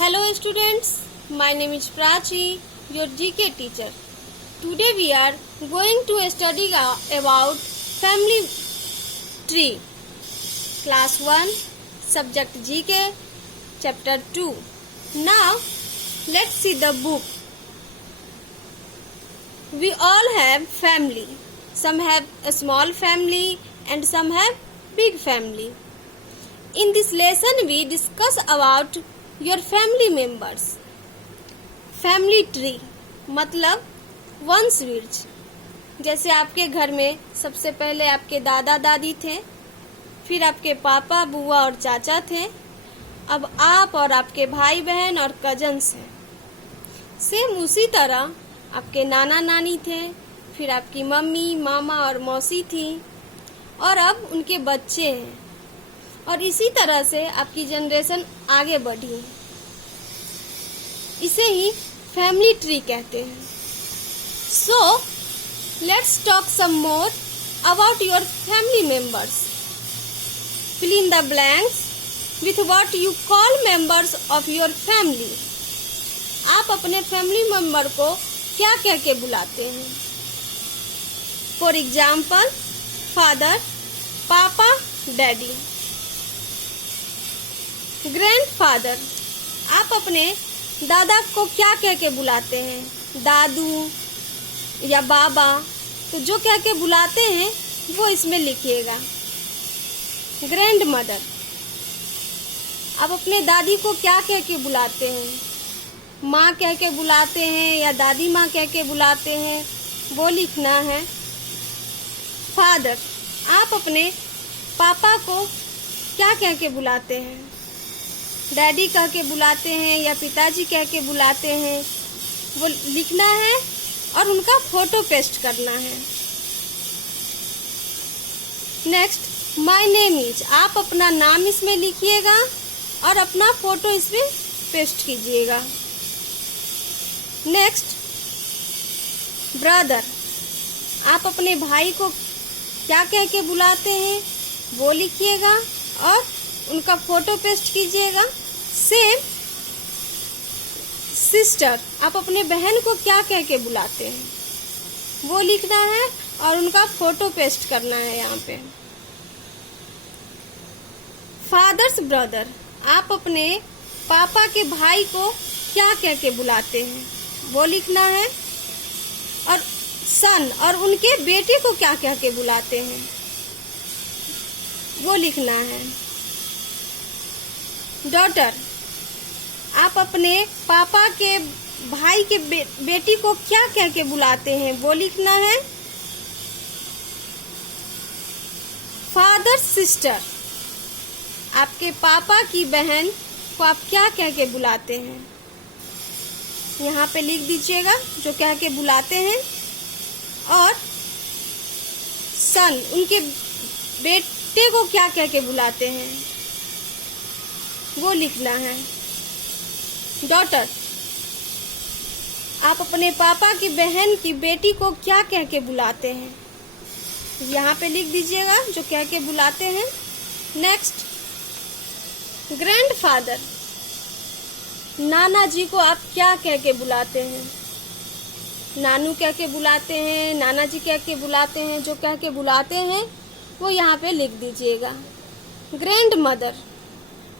Hello students, my name is Prachi, your GK teacher. Today we are going to study about family tree. Class 1, subject GK, chapter 2. Now let's see the book. We all have family. Some have a small family and some have big family. In this lesson we discuss about your family members. Family tree मतलब वंश वृक्ष। जैसे आपके घर में सबसे पहले आपके दादा दादी थे, फिर आपके पापा बुआ और चाचा थे, अब आप और आपके भाई बहन और कजन्स हैं। सेम उसी तरह आपके नाना नानी थे, फिर आपकी मम्मी मामा और मौसी थी, और अब उनके बच्चे हैं, और इसी तरह से आपकी जनरेशन आगे बढ़ी। इसे ही फैमिली ट्री कहते हैं। So let's talk some more about your family members. Fill in the blanks with what you call members of your family. आप अपने फैमिली मेंबर को क्या कह के बुलाते हैं? फॉर एग्जाम्पल, फादर, पापा, डैडी। ग्रैंडफादर, आप अपने दादा को क्या कह के बुलाते हैं? दादू या बाबा। तो जो कह के बुलाते हैं वो इसमें लिखिएगा। ग्रैंड मदर, आप अपने दादी को क्या कह के बुलाते हैं? माँ कह के बुलाते हैं या दादी माँ कह के बुलाते हैं, वो लिखना है। फादर, आप अपने पापा को क्या कह के बुलाते हैं? डैडी कह के बुलाते हैं या पिताजी कह के बुलाते हैं, वो लिखना है और उनका फोटो पेस्ट करना है। नेक्स्ट, माय नेम इज, आप अपना नाम इसमें लिखिएगा और अपना फोटो इसमें पेस्ट कीजिएगा। नेक्स्ट, ब्रदर, आप अपने भाई को क्या कह के बुलाते हैं, वो लिखिएगा और उनका फोटो पेस्ट कीजिएगा। सेम, सिस्टर, आप अपने बहन को क्या कह के बुलाते हैं, वो लिखना है और उनका फोटो पेस्ट करना है यहाँ पे। फादर्स ब्रदर, आप अपने पापा के भाई को क्या कह के बुलाते हैं, वो लिखना है। और सन, और उनके बेटे को क्या कह के बुलाते हैं, वो लिखना है। डॉटर, आप अपने पापा के भाई के बेटी को क्या कह के बुलाते हैं, वो लिखना है। फादर सिस्टर, आपके पापा की बहन को आप क्या कह के बुलाते हैं, यहाँ पे लिख दीजिएगा जो कह के बुलाते हैं। और सन, उनके बेटे को क्या कह के बुलाते हैं, वो लिखना है। डॉटर, आप अपने पापा की बहन की बेटी को क्या कह के बुलाते हैं, यहाँ पे लिख दीजिएगा जो कह के बुलाते हैं। नेक्स्ट, ग्रैंडफादर, नाना जी को आप क्या कह के बुलाते हैं? नानू कह के बुलाते हैं, नाना जी कह के बुलाते हैं, जो कह के बुलाते हैं वो यहाँ पे लिख दीजिएगा। ग्रैंड मदर,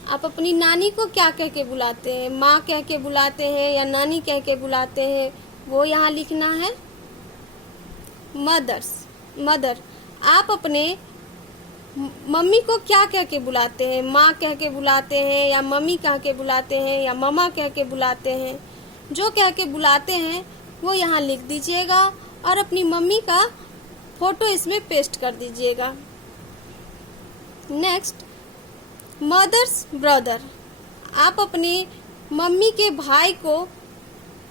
आप अपनी नानी को क्या कह के बुलाते हैं? माँ कह के बुलाते हैं या नानी कह के बुलाते हैं, वो यहाँ लिखना है। मदर, आप अपने मम्मी को क्या कह के बुलाते हैं? माँ कह के बुलाते हैं या मम्मी कह के बुलाते हैं या ममा कह के बुलाते हैं, जो कह के बुलाते हैं वो यहाँ लिख दीजिएगा और अपनी मम्मी का फोटो इसमें पेस्ट कर दीजिएगा। नेक्स्ट, मदर्स ब्रदर, आप अपनी मम्मी के भाई को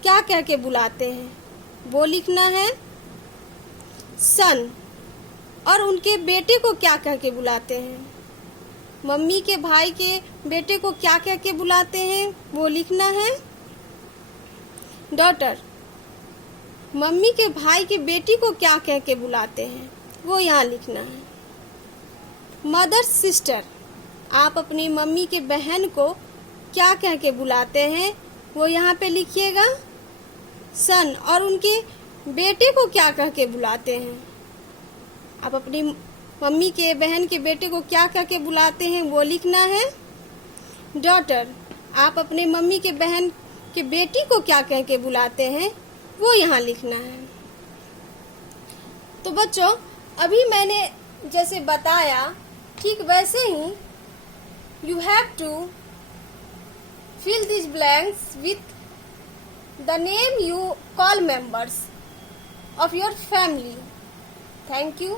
क्या कह के बुलाते हैं, वो लिखना है। सन, और उनके बेटे को क्या कह के बुलाते हैं? मम्मी के भाई के बेटे को क्या कह के बुलाते हैं, वो लिखना है। डॉटर, मम्मी के भाई की बेटी को क्या कह के बुलाते हैं, वो यहाँ लिखना है। मदर सिस्टर, आप अपनी मम्मी के बहन को क्या कह के बुलाते हैं वो यहाँ पे लिखिएगा सन। और उनके बेटे को क्या कह के बुलाते हैं, आप अपनी मम्मी के बहन के बेटे को क्या कह के बुलाते हैं वो लिखना है डॉटर। आप अपने मम्मी के बहन के बेटी को क्या कह के बुलाते हैं वो यहाँ लिखना है। तो बच्चों अभी मैंने जैसे बताया ठीक वैसे ही you have to fill these blanks with the name you call members of your family. Thank you.